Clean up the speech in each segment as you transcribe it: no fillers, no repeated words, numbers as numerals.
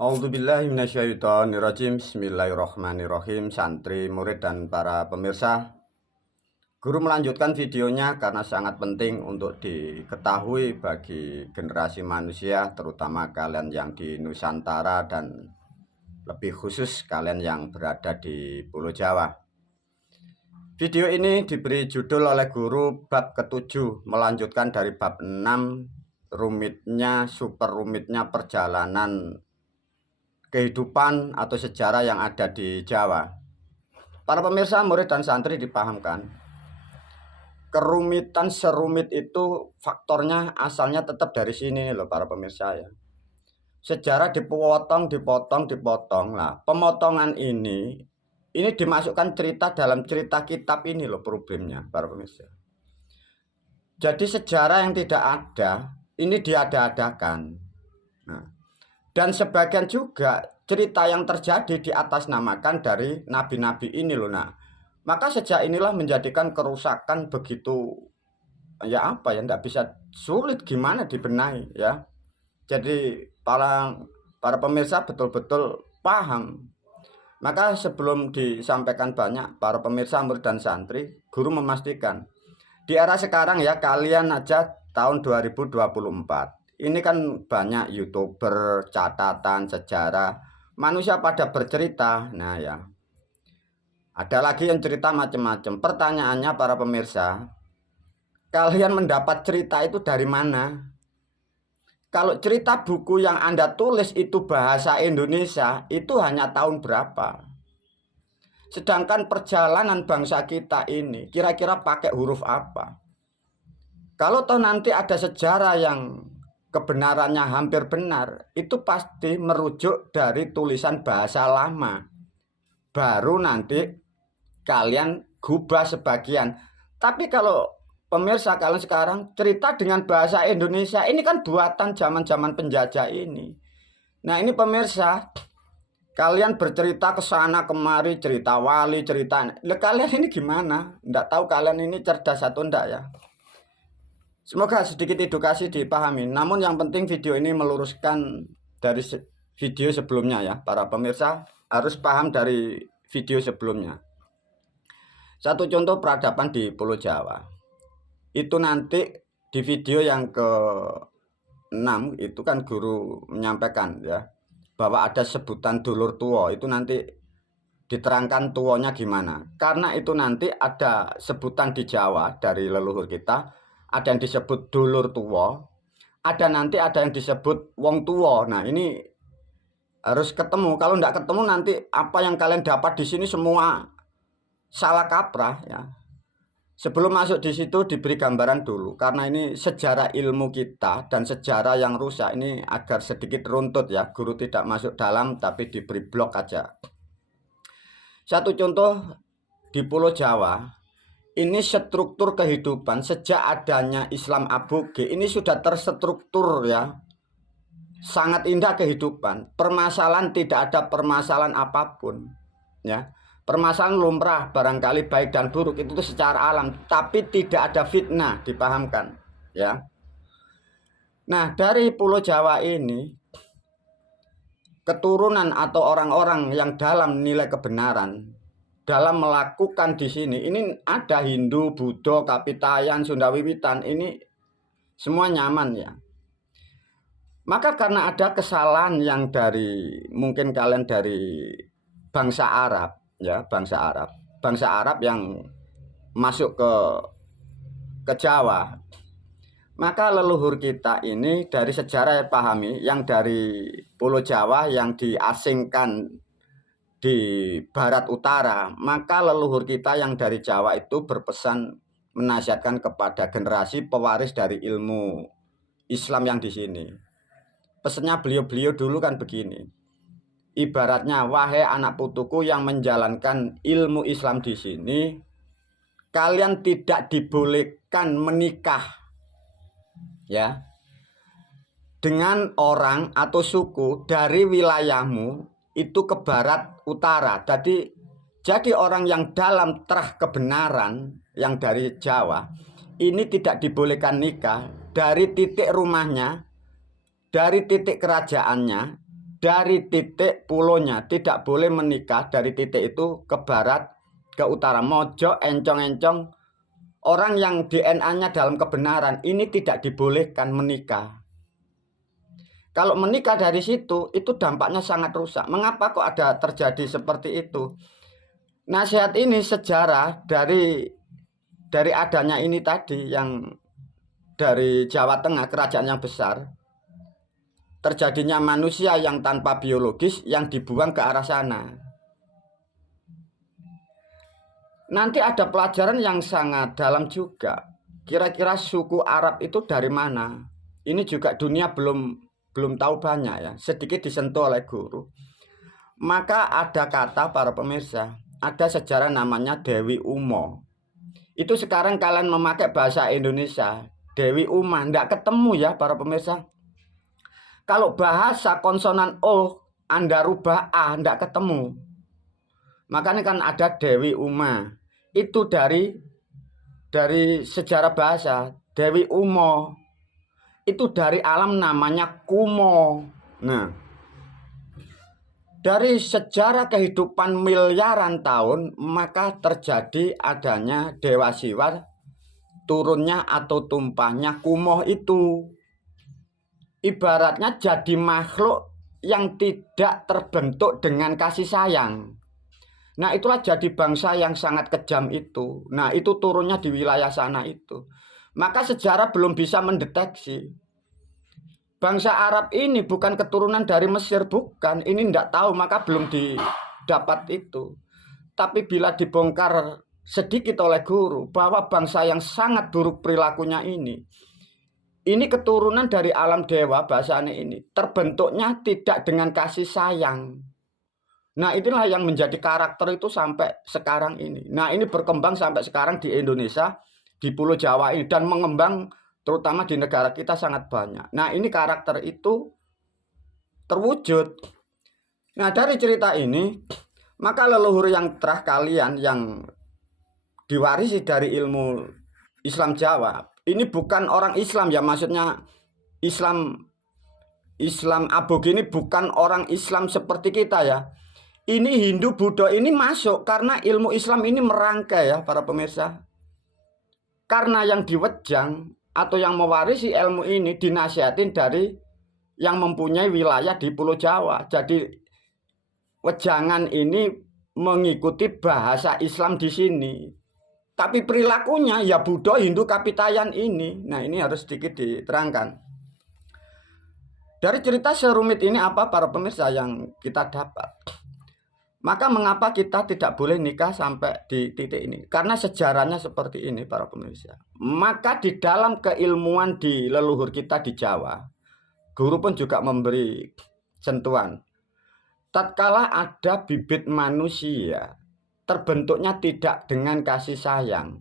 A'udzubillahi minasyaitonirrajim. Bismillahirrahmanirrahim. Santri, murid, dan para pemirsa, guru melanjutkan videonya karena sangat penting untuk diketahui bagi generasi manusia, terutama kalian yang di Nusantara dan lebih khusus kalian yang berada di Pulau Jawa. Video ini diberi judul oleh guru bab ke-7, melanjutkan dari bab 6, super rumitnya perjalanan kehidupan atau sejarah yang ada di Jawa. Para pemirsa, murid, dan santri dipahamkan, kerumitan serumit itu faktornya asalnya tetap dari sini loh para pemirsa ya. Sejarah dipotong. Lah, pemotongan ini dimasukkan cerita dalam cerita kitab ini loh problemnya para pemirsa. Jadi sejarah yang tidak ada ini diada-adakan. Nah, dan sebagian juga cerita yang terjadi diatasnamakan dari nabi-nabi ini loh. Nah, maka sejak inilah menjadikan kerusakan begitu tidak bisa, sulit gimana dibenahi ya. Jadi para pemirsa betul-betul paham. Maka sebelum disampaikan banyak, para pemirsa, murid, dan santri, guru memastikan di era sekarang ya, kalian aja tahun 2024 ini kan banyak YouTuber, catatan, sejarah, manusia pada bercerita. Nah ya, ada lagi yang cerita macam-macam. Pertanyaannya para pemirsa, kalian mendapat cerita itu dari mana? Kalau cerita buku yang Anda tulis itu bahasa Indonesia, itu hanya tahun berapa? Sedangkan perjalanan bangsa kita ini kira-kira pakai huruf apa? Kalau toh nanti ada sejarah yang kebenarannya hampir benar, itu pasti merujuk dari tulisan bahasa lama. Baru nanti kalian gubah sebagian. Tapi kalau pemirsa kalian sekarang cerita dengan bahasa Indonesia, ini kan buatan zaman-zaman penjajah ini. Nah ini pemirsa, kalian bercerita ke sana kemari, cerita wali, cerita. Kalian ini gimana? Nggak tahu kalian ini cerdas atau enggak ya. Semoga sedikit edukasi dipahami. Namun yang penting video ini meluruskan dari video sebelumnya ya. Para pemirsa harus paham dari video sebelumnya. Satu contoh peradaban di Pulau Jawa. Itu nanti di video yang ke-6 itu kan guru menyampaikan ya, bahwa ada sebutan dulur tuwo. Itu nanti diterangkan tuwonya gimana. Karena itu nanti ada sebutan di Jawa dari leluhur kita. Ada yang disebut dulur tuwo, ada yang disebut wong tuwo. Nah ini harus ketemu. Kalau enggak ketemu nanti apa yang kalian dapat di sini semua salah kaprah ya. Sebelum masuk di situ diberi gambaran dulu, karena ini sejarah ilmu kita dan sejarah yang rusak ini agar sedikit runtut ya. Guru tidak masuk dalam tapi diberi blok aja. Satu contoh di Pulau Jawa. Ini struktur kehidupan sejak adanya Islam Aboge ini sudah terstruktur ya. Sangat indah kehidupan. Permasalahan tidak ada permasalahan apapun ya. Permasalahan lumrah barangkali baik dan buruk itu secara alam, tapi tidak ada fitnah, dipahamkan ya. Nah, dari Pulau Jawa ini keturunan atau orang-orang yang dalam nilai kebenaran dalam melakukan di sini, ini ada Hindu, Buddha, Kapitayan, Sunda Wiwitan, ini semua nyaman ya. Maka karena ada kesalahan yang mungkin kalian dari bangsa Arab ya, bangsa Arab yang masuk ke Jawa. Maka leluhur kita ini dari sejarah pahami yang dari Pulau Jawa yang diasingkan di barat utara, maka leluhur kita yang dari Jawa itu berpesan menasihatkan kepada generasi pewaris dari ilmu Islam yang di sini. Pesannya beliau dulu kan begini. Ibaratnya, wahai anak putuku yang menjalankan ilmu Islam di sini, kalian tidak dibolehkan menikah ya dengan orang atau suku dari wilayahmu itu ke barat utara. Jadi orang yang dalam terah kebenaran yang dari Jawa ini tidak dibolehkan nikah dari titik rumahnya, dari titik kerajaannya dari titik pulonya, tidak boleh menikah dari titik itu ke barat, ke utara. Mojo, encong-encong, orang yang DNA-nya dalam kebenaran, ini tidak dibolehkan menikah. Kalau menikah dari situ, itu dampaknya sangat rusak. Mengapa kok ada terjadi seperti itu? Nasihat ini sejarah dari adanya ini tadi, yang dari Jawa Tengah, kerajaan yang besar, terjadinya manusia yang tanpa biologis yang dibuang ke arah sana. Nanti ada pelajaran yang sangat dalam juga. Kira-kira suku Arab itu dari mana? Ini juga dunia belum tahu banyak ya. Sedikit disentuh oleh guru. Maka ada kata, para pemirsa, ada sejarah namanya Dewi Umo. Itu sekarang kalian memakai bahasa Indonesia, Dewi Uma, enggak ketemu ya para pemirsa. Kalau bahasa konsonan O, Anda rubah A, enggak ketemu. Makanya kan ada Dewi Uma. Itu dari sejarah bahasa. Dewi Umo. Itu dari alam namanya Kumo. Nah, dari sejarah kehidupan miliaran tahun, maka terjadi adanya Dewa Siwa, turunnya atau tumpahnya Kumo itu. Ibaratnya jadi makhluk yang tidak terbentuk dengan kasih sayang. Nah, itulah jadi bangsa yang sangat kejam itu. Nah, itu turunnya di wilayah sana itu. Maka sejarah belum bisa mendeteksi. Bangsa Arab ini bukan keturunan dari Mesir, bukan. Ini tidak tahu, maka belum didapat itu. Tapi bila dibongkar sedikit oleh guru bahwa bangsa yang sangat buruk perilakunya ini keturunan dari alam dewa, bahasanya ini terbentuknya tidak dengan kasih sayang. Nah, itulah yang menjadi karakter itu sampai sekarang ini. Nah, ini berkembang sampai sekarang di Indonesia, di Pulau Jawa ini, dan mengembang terutama di negara kita sangat banyak. Nah, ini karakter itu terwujud. Nah, dari cerita ini, maka leluhur yang terah kalian yang diwarisi dari ilmu Islam Jawa, ini bukan orang Islam ya, maksudnya Islam Abog ini bukan orang Islam seperti kita ya. Ini Hindu, Buddha ini masuk karena ilmu Islam ini merangkai ya para pemirsa. Karena yang diwejang atau yang mewarisi ilmu ini dinasihatin dari yang mempunyai wilayah di Pulau Jawa. Jadi wejangan ini mengikuti bahasa Islam di sini. Tapi perilakunya ya Buddha, Hindu, Kapitayan ini. Nah, ini harus sedikit diterangkan. Dari cerita serumit ini apa para pemirsa yang kita dapat? Maka mengapa kita tidak boleh nikah sampai di titik ini? Karena sejarahnya seperti ini para pemirsa. Maka di dalam keilmuan di leluhur kita di Jawa, guru pun juga memberi sentuhan. Tatkala ada bibit manusia, terbentuknya tidak dengan kasih sayang.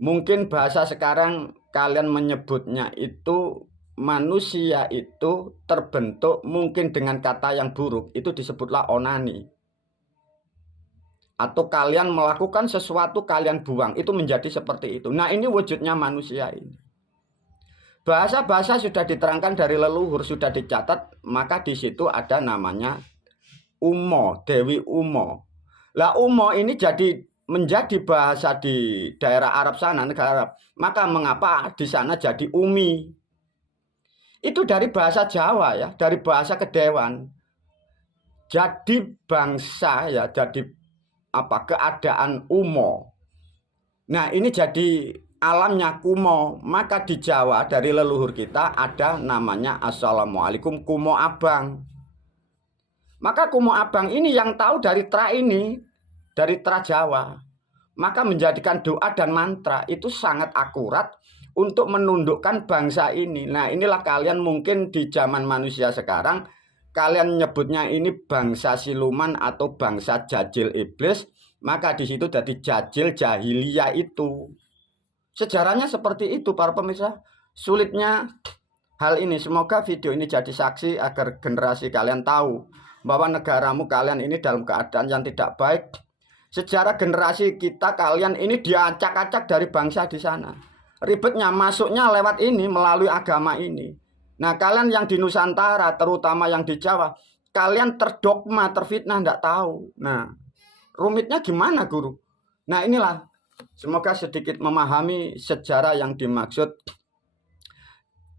Mungkin bahasa sekarang kalian menyebutnya itu manusia itu terbentuk mungkin dengan kata yang buruk, itu disebutlah onani. Atau kalian melakukan sesuatu kalian buang, itu menjadi seperti itu. Nah, ini wujudnya manusia ini. Bahasa-bahasa sudah diterangkan dari leluhur, sudah dicatat, maka di situ ada namanya Umo, Dewi Umo. Lah Umo ini menjadi bahasa di daerah Arab sana, negara Arab. Maka mengapa di sana jadi Umi? Itu dari bahasa Jawa ya, dari bahasa kedewan. Jadi bangsa ya, jadi keadaan Umo. Nah, ini jadi alamnya Kumo. Maka di Jawa dari leluhur kita ada namanya Assalamualaikum Kumo Abang. Maka Kumo Abang ini yang tahu dari tra ini, dari tra Jawa. Maka menjadikan doa dan mantra itu sangat akurat untuk menundukkan bangsa ini. Nah, inilah kalian mungkin di zaman manusia sekarang, kalian nyebutnya ini bangsa siluman atau bangsa jajil iblis. Maka di situ jadi jajil jahiliyah itu. Sejarahnya seperti itu para pemirsa. Sulitnya hal ini, semoga video ini jadi saksi agar generasi kalian tahu bahwa negaramu kalian ini dalam keadaan yang tidak baik. Sejarah generasi kita kalian ini diacak-acak dari bangsa di sana. Ribetnya masuknya lewat ini, melalui agama ini. Nah, kalian yang di Nusantara, terutama yang di Jawa, kalian terdogma, terfitnah, enggak tahu. Nah, rumitnya gimana, Guru? Nah, inilah, semoga sedikit memahami sejarah yang dimaksud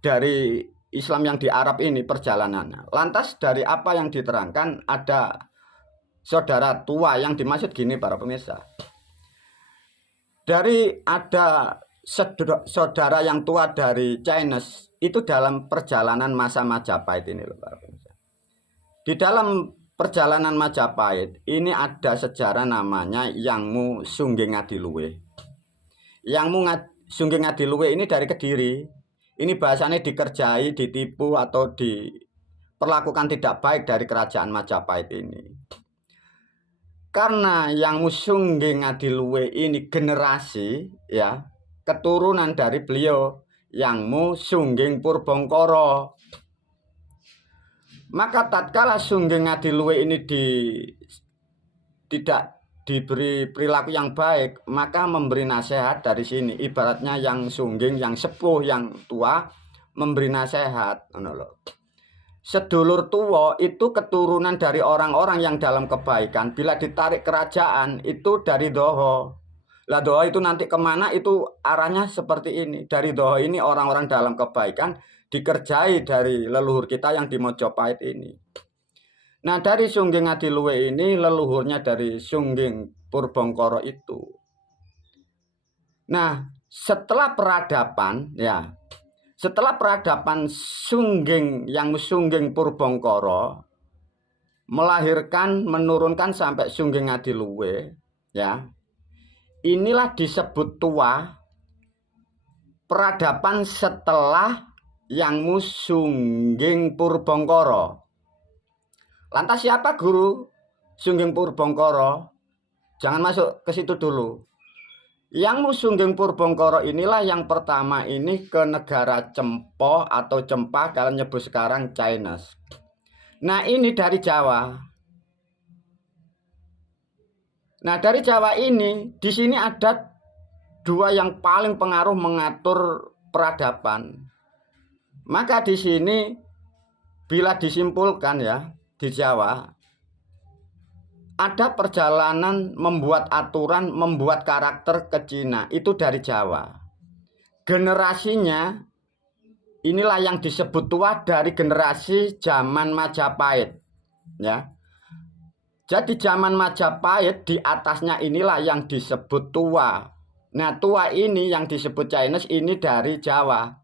dari Islam yang di Arab ini perjalanannya. Lantas dari apa yang diterangkan, ada saudara tua yang dimaksud gini para pemirsa. Dari ada saudara yang tua dari Chinese itu dalam perjalanan masa Majapahit ini loh para pemirsa. Di dalam perjalanan Majapahit ini ada sejarah namanya Yangmu Sungge Ngadiluwe. Yangmu Sungge Ngadiluwe ini dari Kediri. Ini bahasanya dikerjai, ditipu atau diperlakukan tidak baik dari kerajaan Majapahit ini. Karena Yangmu Sungge Ngadiluwe ini generasi ya keturunan dari beliau Yangmu Sungging Purbangkara. Maka tatkala Sungging Ngadiluwe ini tidak diberi perilaku yang baik, maka memberi nasihat dari sini. Ibaratnya yang sungging, yang sepuh, yang tua memberi nasihat. Sedulur tua itu keturunan dari orang-orang yang dalam kebaikan. Bila ditarik kerajaan itu dari doho. Lah doho itu nanti kemana itu arahnya seperti ini. Dari doho ini orang-orang dalam kebaikan dikerjai dari leluhur kita yang di Mojopahit ini. Nah dari Sungging Ngadiluwe ini leluhurnya dari Sungging Purbangkara itu. Nah setelah peradaban ya. Setelah peradaban Sungging yang Sungging Purbangkara melahirkan, menurunkan sampai Sungging Ngadiluwe, ya, inilah disebut tua peradaban setelah yang Sungging Purbangkara. Lantas siapa Guru Sungging Purbangkara? Jangan masuk ke situ dulu. Yang Sungging Purbangkara inilah yang pertama ini ke negara Cempo atau Cempah, kalian nyebut sekarang Chinese. Nah ini dari Jawa. Nah dari Jawa ini di sini ada dua yang paling pengaruh mengatur peradaban. Maka di sini bila disimpulkan ya di Jawa ada perjalanan membuat aturan, membuat karakter ke Cina, itu dari Jawa. Generasinya inilah yang disebut tua dari generasi zaman Majapahit. Ya. Jadi zaman Majapahit di atasnya inilah yang disebut tua. Nah tua ini yang disebut Chinese ini dari Jawa.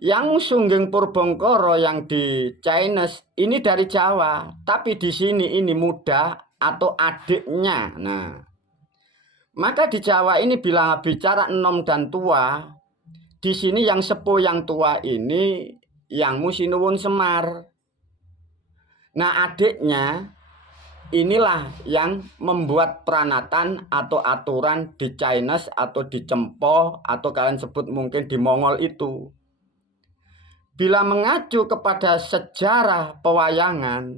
Yang Sungging Purbangkara yang di Chinese ini dari Jawa, tapi di sini ini muda atau adiknya. Nah, maka di Jawa ini bila bicara enom dan tua, di sini yang sepuh yang tua ini yang Sinuwun Semar. Nah, adiknya inilah yang membuat peranatan atau aturan di Chinese atau di Cempo atau kalian sebut mungkin di Mongol itu. Bila mengacu kepada sejarah pewayangan,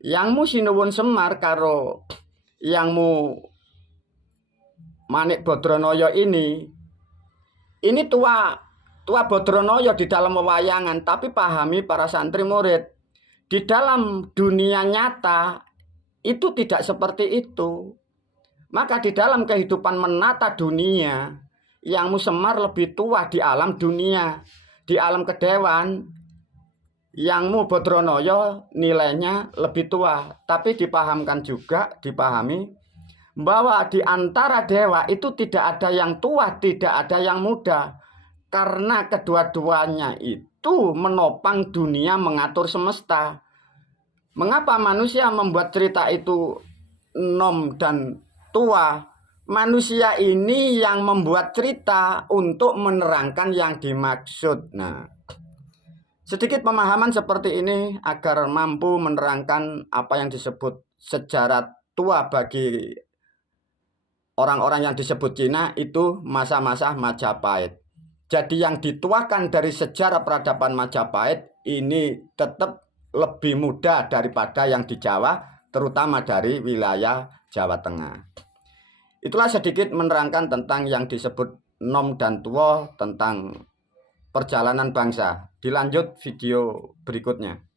Yangmu Sinuwun Semar karo Yangmu Manik Badranaya ini tua Badranaya di dalam pewayangan, tapi pahami para santri murid, di dalam dunia nyata itu tidak seperti itu. Maka di dalam kehidupan menata dunia, Yangmu Semar lebih tua di alam dunia. Di alam kedewan, Yangmu Badranaya nilainya lebih tua. Tapi dipahamkan juga, dipahami bahwa di antara dewa itu tidak ada yang tua, tidak ada yang muda. Karena kedua-duanya itu menopang dunia, mengatur semesta. Mengapa manusia membuat cerita itu enom dan tua? Manusia ini yang membuat cerita untuk menerangkan yang dimaksud. Nah, sedikit pemahaman seperti ini agar mampu menerangkan apa yang disebut sejarah tua bagi orang-orang yang disebut Cina itu masa-masa Majapahit. Jadi yang dituakan dari sejarah peradaban Majapahit ini tetap lebih muda daripada yang di Jawa, terutama dari wilayah Jawa Tengah. Itulah sedikit menerangkan tentang yang disebut nom dan tua, tentang perjalanan bangsa. Dilanjut video berikutnya.